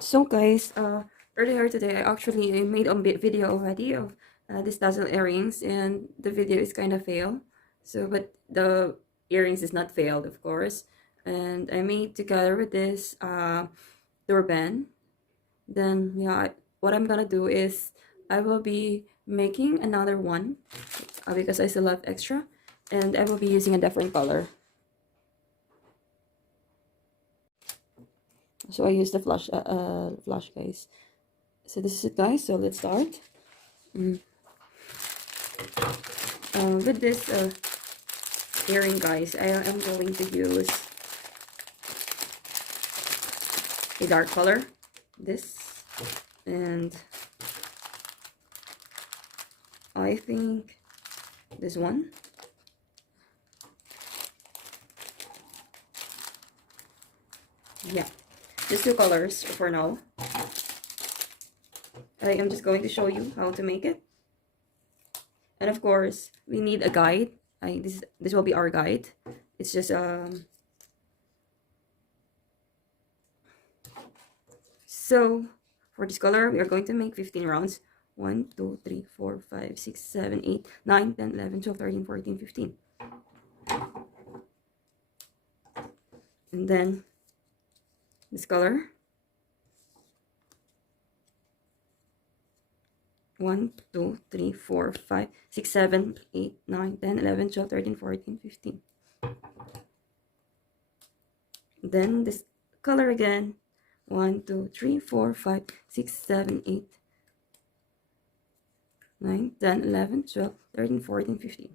So guys, earlier today I actually made a video already of this tassel earrings, and the video is kind of fail. So, but the earrings is not failed, of course. And I made together with this turban. Then yeah, what I'm gonna do is I will be making another one because I still have extra, and I will be using a different color. So I use the flash, guys. So this is it, guys. So let's start. With this earring, guys, I am going to use a dark color, this, and I think this one. Yeah, just two colors for now. I am just going to show you how to make it. And of course, we need a guide. This will be our guide. It's just so for this color, we are going to make 15 rounds. 1, 2, 3, 4, 5, 6, 7, 8, 9, 10, 11, 12, 13, 14, 15. And then this color. 1, 2, 3, 4, 5, 6, 7, 8, 9, 10, 11, 12, 13, 14, 15. Then this color again. 1, 2, 3, 4, 5, 6, 7, 8, 9, 10, 11, 12, 13, 14, 15.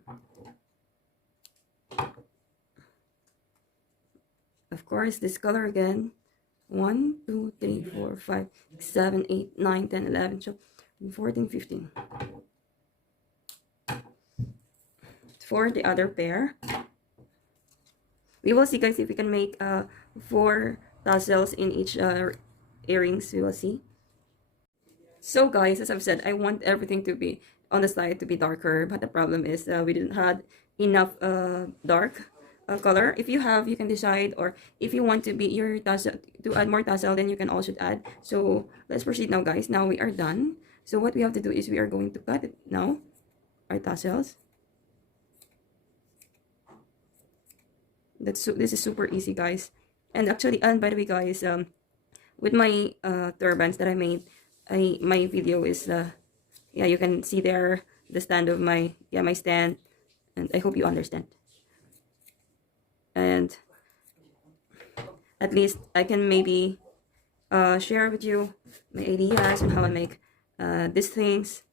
Of course, this color again. 1, 2, 3, 4, 5, 6, 7, 8, 9, 10, 11, 12, 14, 15. For the other pair, we will see, guys, if we can make 4 tassels in each earrings. We will see. So guys, as I've said, I want everything to be on the side to be darker, but the problem is we didn't have enough dark color. If you have, you can decide, or if you want to be your tassel to add more tassel, then you can also add. So let's proceed now, guys. Now we are done. So what we have to do is we are going to cut it now, our tassels. This is super easy, guys. And actually, and by the way, guys, with my turbans that I made, my video is yeah, you can see there the stand of my my stand, and I hope you understand. And at least I can maybe share with you my ideas on how I make these things.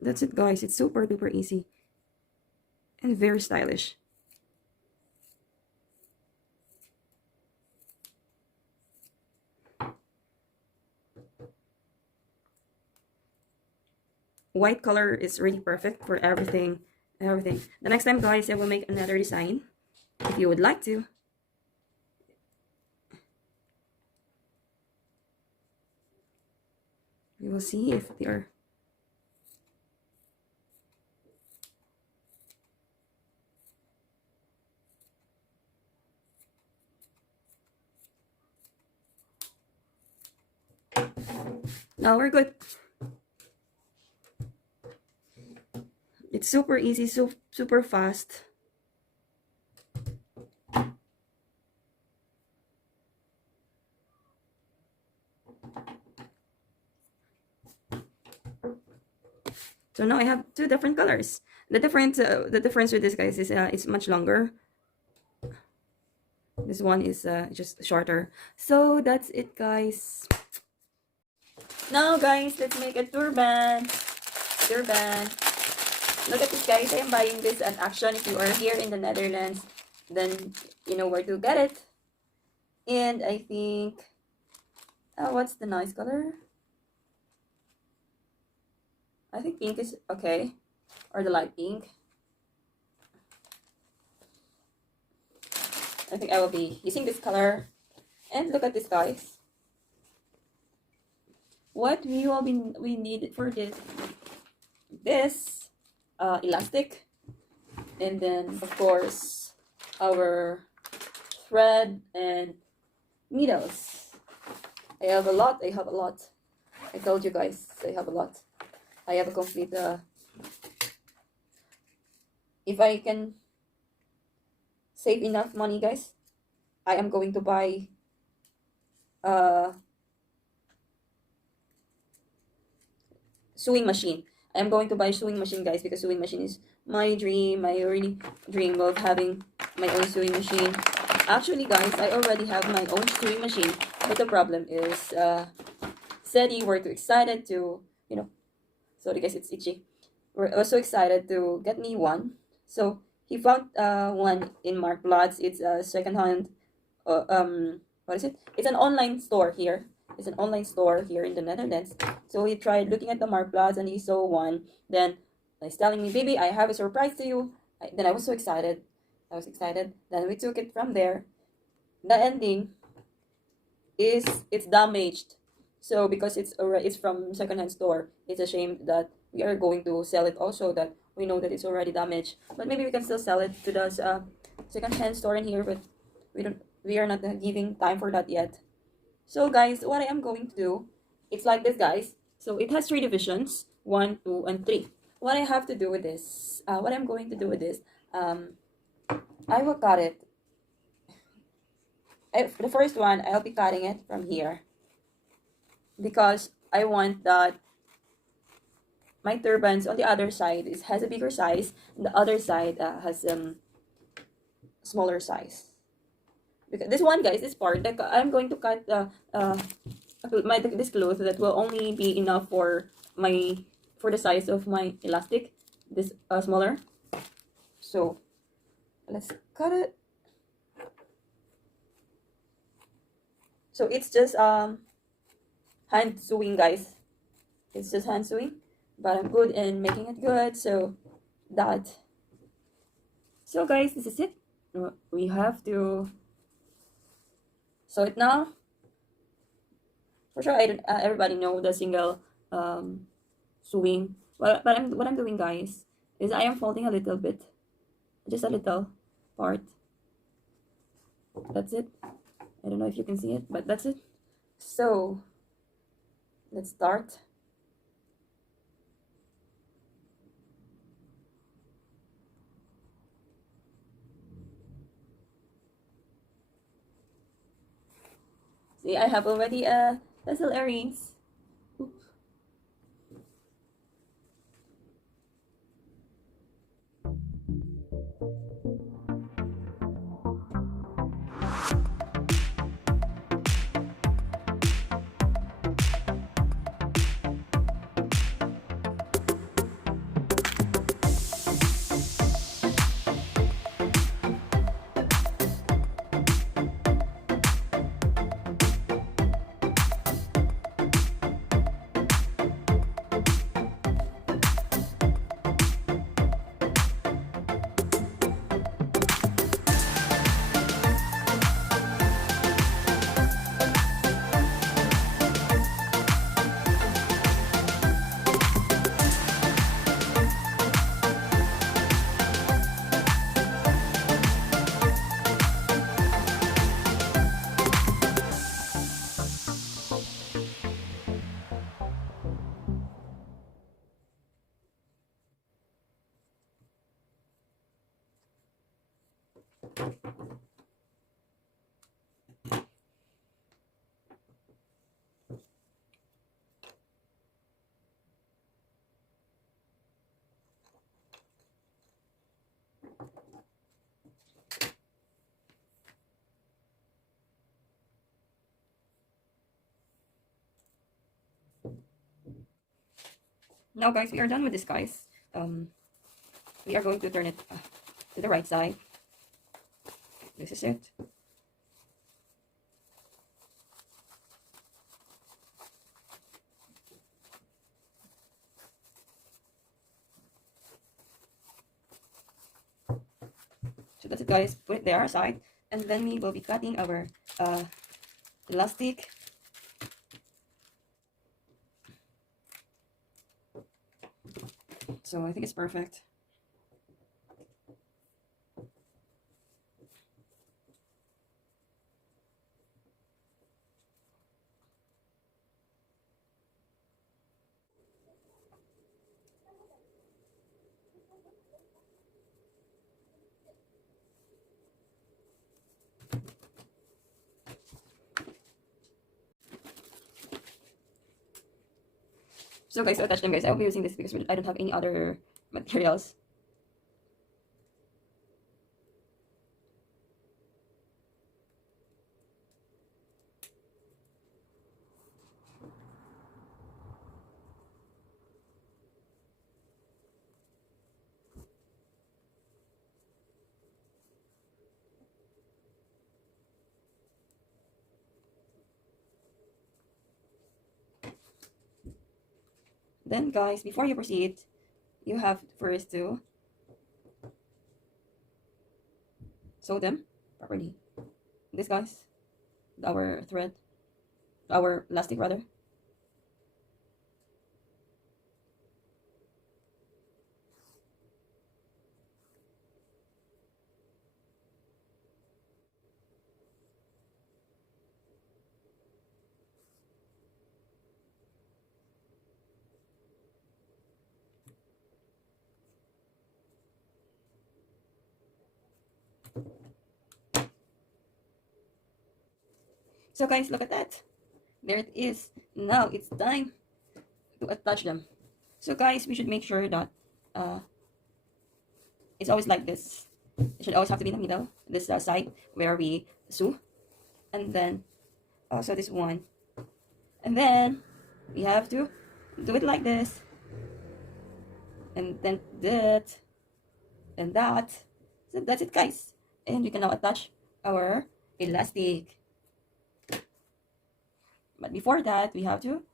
That's it, guys. It's super duper easy and very stylish. White color is really perfect for everything. The next time, guys, I will make another design if you would like to. We will see if they are. Now we're good. It's super easy, super fast. So now I have 2 different colors. The difference with this, guys, is it's much longer. This one is just shorter. So that's it, guys. Now, guys, let's make a turban. Look at this, guys. I am buying this at Action. If you are here in the Netherlands, then you know where to get it. And I think, what's the nice color? I think pink is okay, or the light pink. I think I will be using this color. And look at this, guys. What we need for this elastic, and then of course our thread and needles. I have a lot. I told you guys I have a lot. I have a complete if I can save enough money, guys, I am going to buy sewing machine. I am going to buy sewing machine, guys, because sewing machine is my dream. I really dream of having my own sewing machine. Actually, guys, I already have my own sewing machine, but the problem is Sadie were too excited to, sorry guys, it's itchy. I was so excited to get me one. So he found one in Marktplaats. It's a second-hand, what is it? It's an online store here. It's an online store here in the Netherlands. So he tried looking at the Marktplaats and he saw one. Then he's telling me, baby, I have a surprise to you. Then I was so excited. Then we took it from there. The ending is it's damaged. So because it's from second-hand store, it's a shame that we are going to sell it also, that we know that it's already damaged. But maybe we can still sell it to the second-hand store in here, but we are not giving time for that yet. So guys, what I am going to do, it's like this, guys. So it has 3 divisions, 1, 2, and 3. What I have to do with this, what I'm going to do with this, I will cut it. The first one, I'll be cutting it from here, because I want that my turbans on the other side has a bigger size, and the other side has smaller size. Because this one, guys, this part, like, I'm going to cut this cloth that will only be enough for the size of my elastic. This smaller. So let's cut it. So it's just hand sewing, guys. It's just hand sewing, but I'm good in making it good. So guys, this is it. We have to sew it now. For sure, everybody know the single sewing. But what I'm doing, guys, is I am folding a little bit, just a little part. That's it. I don't know if you can see it, but that's it. So let's start. See, I have already tassel earrings. Oops. Now, guys, we are done with this, guys. We are going to turn it to the right side. This is it. So that's it, guys. Put it there aside, and then we will be cutting our elastic. So I think it's perfect. So guys, to attach them guys, I'll be using this because I don't have any other materials. Then guys, before you proceed, you have first to sew them properly. This guys, our thread, our elastic rather. So guys, look at that. There it is. Now it's time to attach them. So guys, we should make sure that it's always like this. It should always have to be in the middle, this side where we sew. And then also this one. And then we have to do it like this. And then that. And that. So that's it guys. And we can now attach our elastic. But before that, we have to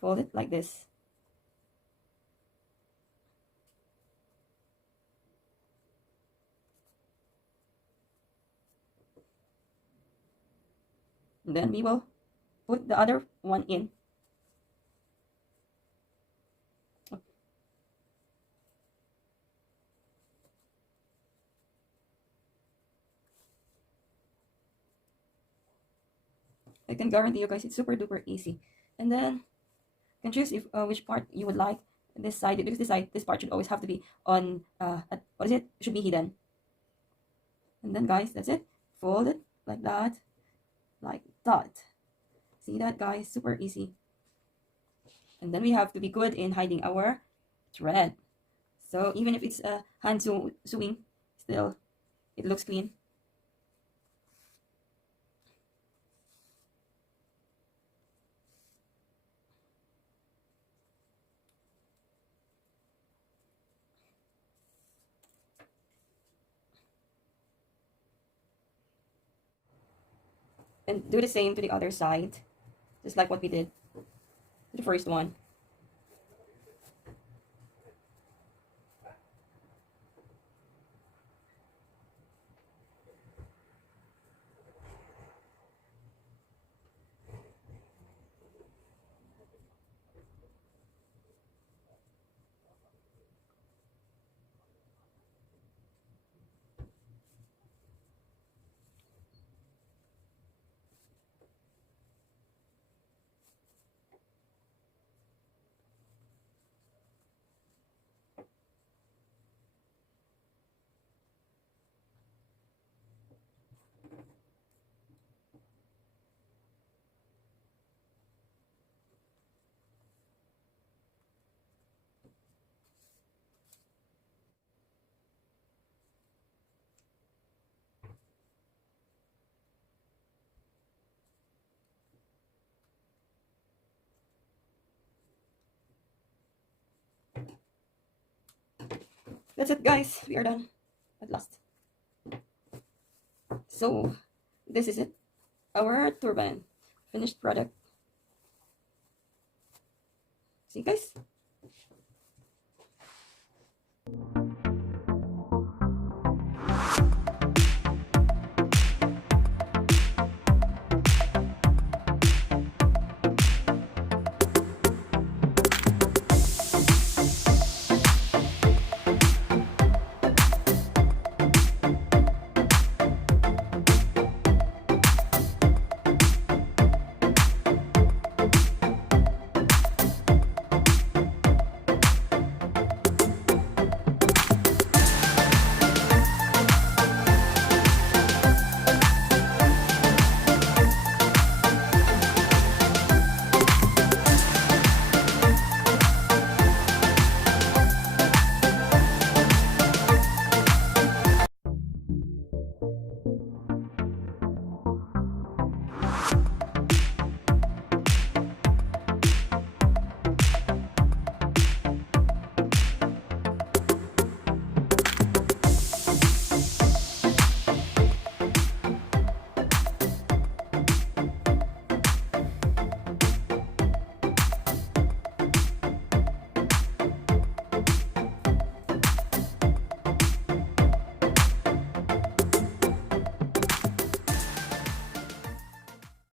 fold it like this. And then we will put the other one in. I can guarantee you guys it's super duper easy. And then you can choose if which part you would like. This side, because this part should always have to be on what is it? It should be hidden. And then guys, that's it. Fold it like that. Like that. See that guys? Super easy. And then we have to be good in hiding our thread. So even if it's hand sewing, still it looks clean. And do the same to the other side, just like what we did to the first one. That's it guys, we are done at last. So this is it, our turban finished product. See guys.